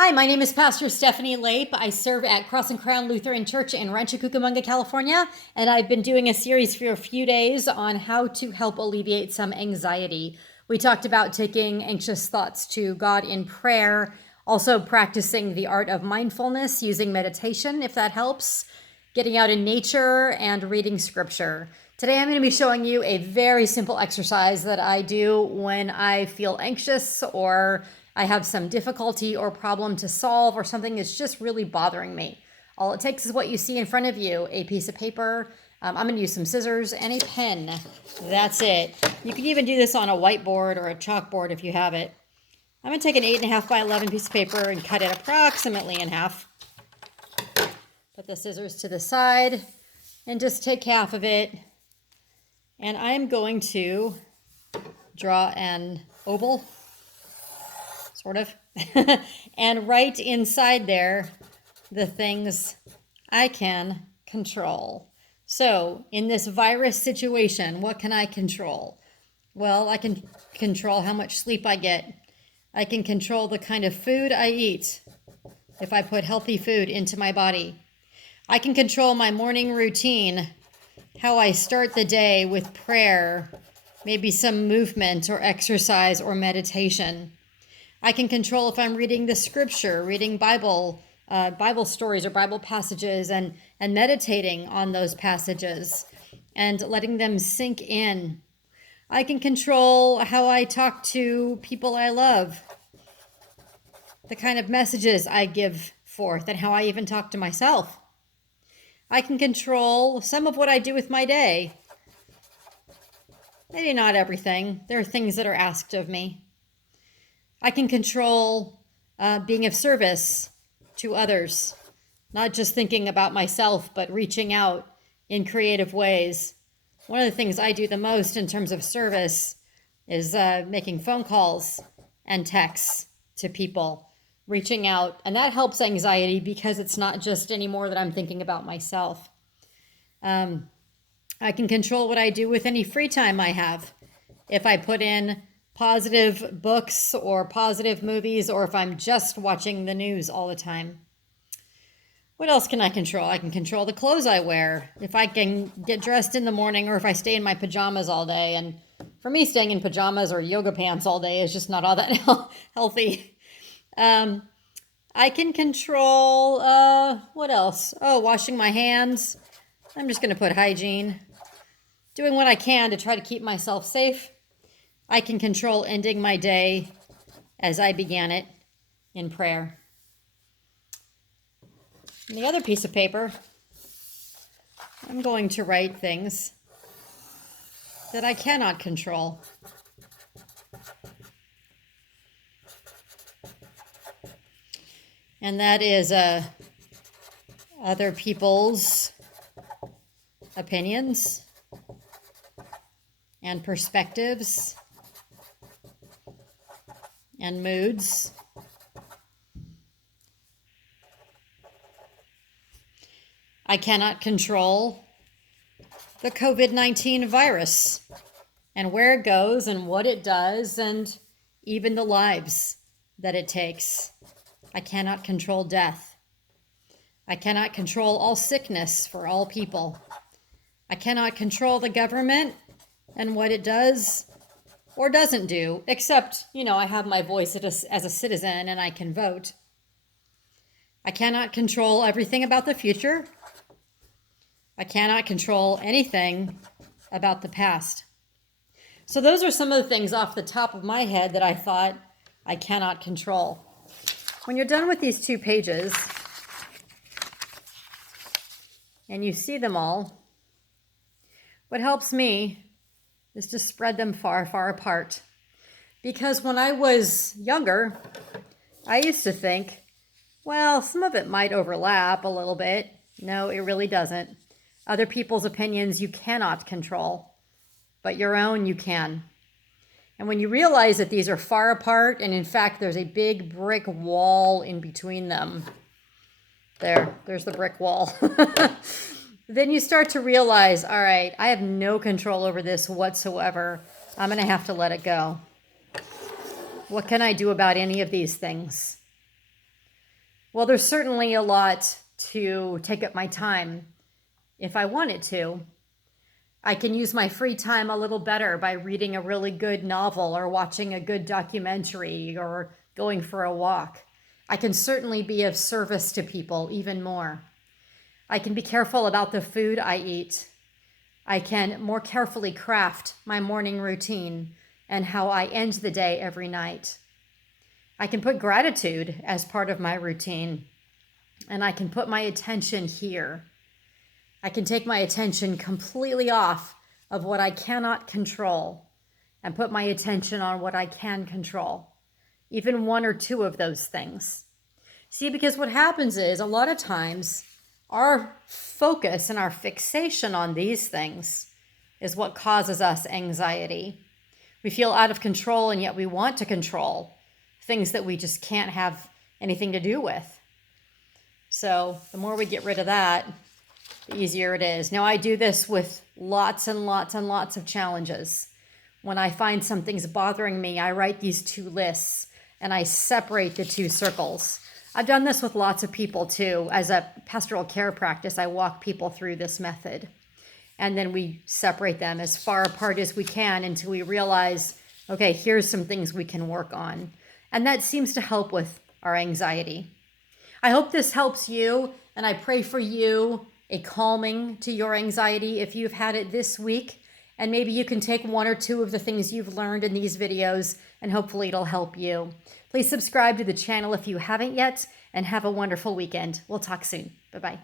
Hi, my name is Pastor Stephanie Lape. I serve at Cross and Crown Lutheran Church in Rancho Cucamonga, California, and I've been doing a series for a few days on how to help alleviate some anxiety. We talked about taking anxious thoughts to God in prayer, also practicing the art of mindfulness using meditation, if that helps, getting out in nature, and reading scripture. Today I'm going to be showing you a very simple exercise that I do when I feel anxious or I have some difficulty or problem to solve or something is just really bothering me. All it takes is what you see in front of you, a piece of paper. I'm going to use some scissors and a pen. That's it. You can even do this on a whiteboard or a chalkboard if you have it. I'm going to take an 8.5 by 11 piece of paper and cut it approximately in half. Put the scissors to the side and just take half of it. And I'm going to draw an oval, sort of, and write inside there the things I can control. So in this virus situation, what can I control? Well, I can control how much sleep I get. I can control the kind of food I eat if I put healthy food into my body. I can control my morning routine, how I start the day with prayer, maybe some movement or exercise or meditation. I can control if I'm reading the scripture, reading Bible stories or Bible passages and meditating on those passages and letting them sink in. I can control how I talk to people I love, the kind of messages I give forth, and how I even talk to myself. I can control some of what I do with my day. Maybe not everything. There are things that are asked of me. I can control being of service to others, not just thinking about myself, but reaching out in creative ways. One of the things I do the most in terms of service is making phone calls and texts to people, reaching out, and that helps anxiety because it's not just anymore that I'm thinking about myself. I can control what I do with any free time I have. If I put in positive books or positive movies, or if I'm just watching the news all the time. What else can I control? I can control the clothes I wear. If I can get dressed in the morning or if I stay in my pajamas all day. And for me, staying in pajamas or yoga pants all day is just not all that healthy. I can control, what else? Oh, washing my hands. I'm just going to put hygiene. Doing what I can to try to keep myself safe. I can control ending my day as I began it in prayer. On the other piece of paper, I'm going to write things that I cannot control. And that is other people's opinions and perspectives and moods. I cannot control the COVID-19 virus and where it goes and what it does and even the lives that it takes. I cannot control death. I cannot control all sickness for all people. I cannot control the government and what it does or doesn't do, except, I have my voice as a citizen and I can vote. I cannot control everything about the future. I cannot control anything about the past. So those are some of the things off the top of my head that I thought I cannot control. When you're done with these 2 pages and you see them all, what helps me is to spread them far, far apart. Because when I was younger, I used to think, well, some of it might overlap a little bit. No, it really doesn't. Other people's opinions you cannot control, but your own you can. And when you realize that these are far apart, and in fact, there's a big brick wall in between them. There's the brick wall. Then you start to realize, all right, I have no control over this whatsoever. I'm going to have to let it go. What can I do about any of these things? Well, there's certainly a lot to take up my time if I wanted to. I can use my free time a little better by reading a really good novel or watching a good documentary or going for a walk. I can certainly be of service to people even more. I can be careful about the food I eat. I can more carefully craft my morning routine and how I end the day every night. I can put gratitude as part of my routine, and I can put my attention here. I can take my attention completely off of what I cannot control and put my attention on what I can control, even one or two of those things. See, because what happens is a lot of times our focus and our fixation on these things is what causes us anxiety. We feel out of control, and yet we want to control things that we just can't have anything to do with. So the more we get rid of that, the easier it is. Now, I do this with lots and lots and lots of challenges. When I find something's bothering me, I write these two lists and I separate the two circles. I've done this with lots of people too. As a pastoral care practice, I walk people through this method. And then we separate them as far apart as we can until we realize, okay, here's some things we can work on. And that seems to help with our anxiety. I hope this helps you, and I pray for you a calming to your anxiety if you've had it this week. And maybe you can take one or two of the things you've learned in these videos, and hopefully it'll help you. Please subscribe to the channel if you haven't yet, and have a wonderful weekend. We'll talk soon. Bye-bye.